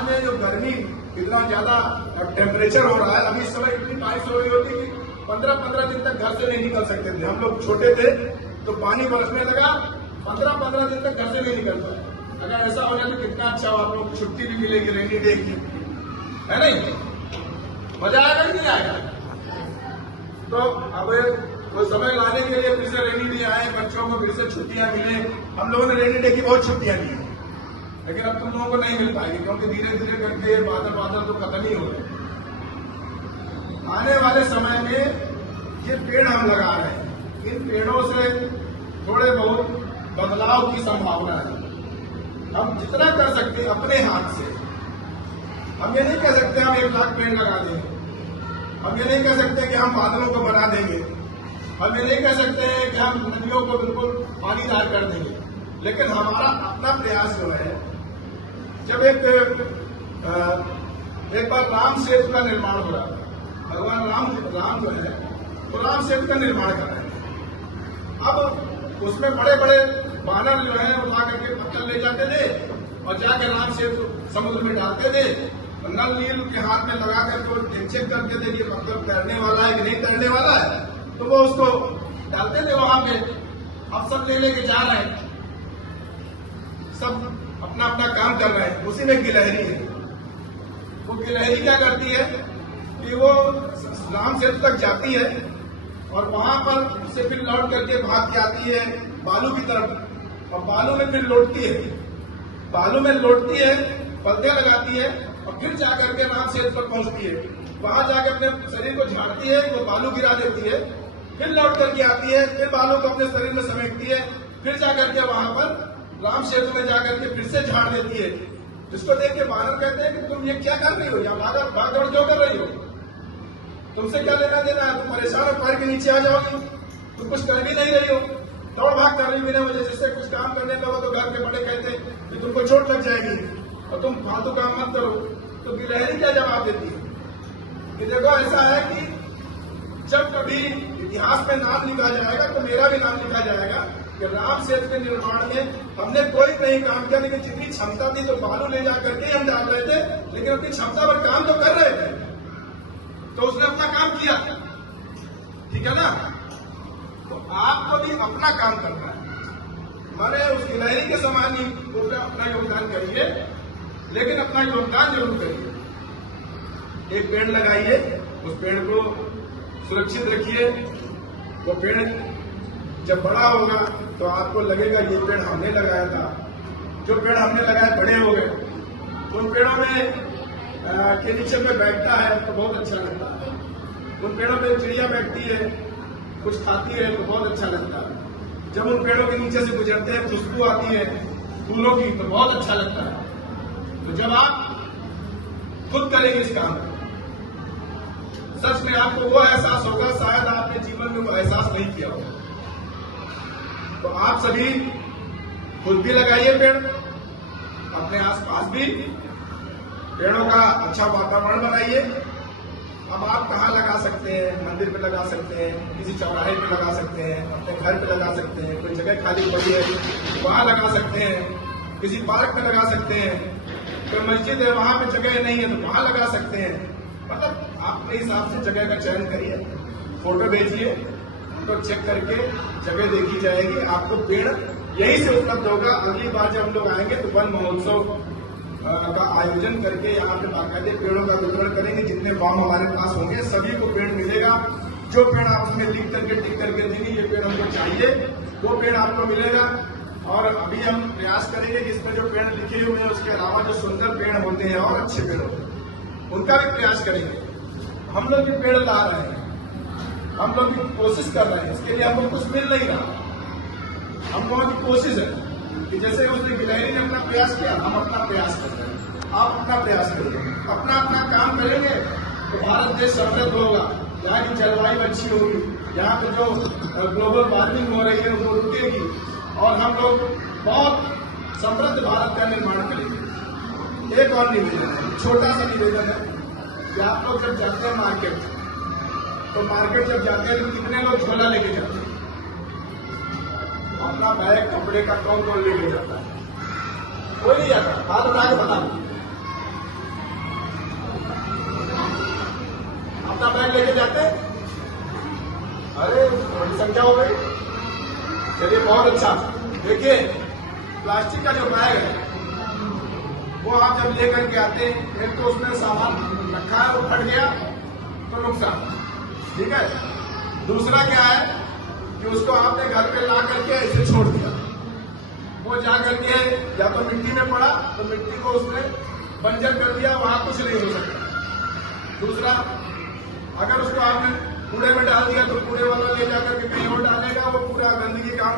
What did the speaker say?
समाज में जो गर्मी इतना ज्यादा टेम्परेचर हो रहा है, अभी इस समय इतनी बारिश हो रही होती कि 15-15 दिन तक घर से नहीं निकल सकते थे। हम लोग छोटे थे तो पानी बरसने लगा, 15-15 दिन तक घर से नहीं निकल पाए। अगर ऐसा हो जाए तो कितना अच्छा हो, आप लोग छुट्टी भी मिलेगी रेनी डे की, है नहीं? मजा आएगा कि नहीं आएगा? तो अब वो समय लाने के लिए फिर से रेनी डे आए, बच्चों को फिर से छुट्टियां मिले। हम लोगों ने रेनी डे की बहुत छुट्टियां ली, लेकिन अब तुम लोगों को नहीं मिल पाएगी, क्योंकि धीरे धीरे करके बादल तो खत्म ही हो गए। आने वाले समय में ये पेड़ हम लगा रहे हैं, इन पेड़ों से थोड़े बहुत बदलाव की संभावना है। हम जितना कर सकते हैं अपने हाथ से, हम ये नहीं कह सकते हम 1 लाख पेड़ लगा देंगे, हम ये नहीं कह सकते कि हम बादलों को बना देंगे, हम ये नहीं कह सकते हैं कि हम नदियों को बिल्कुल पानीदार कर देंगे, लेकिन हमारा अपना प्रयास जो है, जब एक बार राम सेतु का निर्माण हो रहा था, भगवान राम जो है तो राम सेतु का निर्माण कर रहे थे। अब उसमें बड़े बड़े बानर जो है उठा करके पत्थर ले जाते थे और जाकर राम सेतु समुद्र में डालते थे। नल नील के हाथ में लगा करके चेक करते थे कि पत्थर तैरने वाला है कि नहीं तैरने वाला है, तो वो उसको डालते थे वहां पे। अब सब ले लेके जा रहे हैं, सब अपना अपना काम कर रहे हैं। उसी में गिलहरी है, वो गिलहरी क्या करती है कि वो राम सेतु तक जाती है और वहां पर उसे फिर लौट करके भाग के आती है बालू की तरफ, और बालू में फिर लौटती है, बालू में लौटती है, पलटे लगाती है और फिर जाकर के राम सेतु पर पहुंचती है। वहां जाकर अपने शरीर को झाड़ती है, वो बालू गिरा देती है, फिर लौट करके आती है, फिर बालू को अपने शरीर में समेटती है, फिर जाकर के वहां पर राम सेतु में जाकर के फिर से झाड़ देती है। जिसको देख के बानर कहते हैं कि तुम ये क्या कर रही हो, या भाग दौड़ क्यों कर रही हो, तुमसे क्या लेना देना है, तुम परेशान हो, पैर के नीचे आ जाओगी, तुम कुछ कर भी नहीं रही हो, दौड़ भाग कर रही बिना वजह। जिससे कुछ काम करने लगो तो घर के बड़े कहते हैं कि तुमको चोट लग जाएगी और तुम फालतू काम मत करो। तो गिलहरी क्या जवाब देती है कि देखो ऐसा है कि जब कभी इतिहास में नाम लिखा जाएगा तो मेरा भी नाम लिखा जाएगा कि राम सेतु के निर्माण में हमने कोई नहीं काम किया, लेकिन जितनी क्षमता थी तो बालू ले जा करके हम डाल रहे थे, लेकिन अपनी क्षमता पर काम तो कर रहे थे, तो उसने अपना काम किया, ठीक है ना? तो आपको भी अपना काम करना है, माने उस गिलहरी के समान ही उसमें अपना योगदान करिए, लेकिन अपना योगदान जरूर करिए। एक पेड़ लगाइए, उस पेड़ को सुरक्षित रखिए, वो पेड़ जब बड़ा होगा तो आपको लगेगा ये पेड़ हमने लगाया था। जो पेड़ हमने लगाए बड़े हो गए, उन पेड़ों में के नीचे में बैठता है तो बहुत अच्छा लगता है, उन पेड़ों में चिड़िया बैठती है, कुछ खाती है तो बहुत अच्छा लगता है। जब उन पेड़ों के नीचे से गुजरते हैं, खुशबू आती है फूलों की, तो बहुत अच्छा लगता है। तो जब आप खुद करेंगे इस काम, सच में आपको वो एहसास होगा, शायद आपने जीवन में वो एहसास नहीं किया होगा। तो आप सभी खुद भी लगाइए पेड़, अपने आसपास भी पेड़ों का अच्छा वातावरण बनाइए। अब आप कहाँ लगा सकते हैं? मंदिर पे लगा सकते हैं, किसी चौराहे पे लगा सकते हैं, अपने घर पे लगा सकते हैं, कोई जगह खाली पड़ी है वहां लगा सकते हैं, किसी पार्क में लगा सकते हैं, कोई मस्जिद है वहां पे जगह नहीं है तो वहां लगा सकते हैं। मतलब आप अपने हिसाब से जगह का चयन करिए, फोटो भेजिए, तो चेक करके जगह देखी जाएगी, आपको पेड़ यहीं से उपलब्ध होगा। अगली बार जब हम लोग आएंगे तो वन महोत्सव का आयोजन करके यहाँ पे बाकायदे पेड़ों का वितरण करेंगे। जितने फॉर्म हमारे पास होंगे सभी को पेड़ मिलेगा। जो पेड़ आप उसमें लिख करके टिक करके देंगे ये पेड़ हमको चाहिए, वो पेड़ आपको मिलेगा। और अभी हम प्रयास करेंगे कि इसमें जो पेड़ लिखे हुए हैं उसके अलावा जो सुंदर पेड़ होते हैं और अच्छे पेड़ होते हैं उनका भी प्रयास करेंगे। हम लोग भी पेड़ ला रहे हैं, हम लोग भी कोशिश कर रहे हैं, इसके लिए हमको कुछ मिल नहीं रहा। हम लोगों की कोशिश है कि जैसे उसने गिलहरी ने अपना प्रयास किया, हम अपना प्रयास कर रहे हैं, आप अपना प्रयास करिए, अपना अपना काम करेंगे तो भारत देश समृद्ध होगा। यहाँ की जलवायु अच्छी होगी, यहाँ पे जो ग्लोबल वार्मिंग हो रही है वो रुकेगी और हम लोग बहुत समृद्ध भारत का निर्माण करेंगे। एक और निवेदन है, छोटा सा निवेदन है कि आप लोग जब जाते हैं मार्केट, तो मार्केट जब जाते हैं तो कितने लोग झोला लेके जाते हैं? अपना बैग कपड़े का कौन लेके जाता है? कोई नहीं जाता। हाथ उठा के बता, चलिए बहुत अच्छा। देखिए प्लास्टिक का जो बैग है वो आप जब लेकर के आते हैं, एक तो उसमें सामान रखा है वो फट गया तो नुकसान, ठीक है। दूसरा क्या है कि उसको आपने घर पे ला करके ऐसे छोड़ दिया, वो जा करके या तो मिट्टी में पड़ा तो मिट्टी को उसने बंजर कर दिया, वहां कुछ नहीं हो सकता। दूसरा, अगर उसको आपने कूड़े में डाल दिया तो कूड़े वाला ले जाकर के कहीं और डालेगा, वो पूरा गंदगी का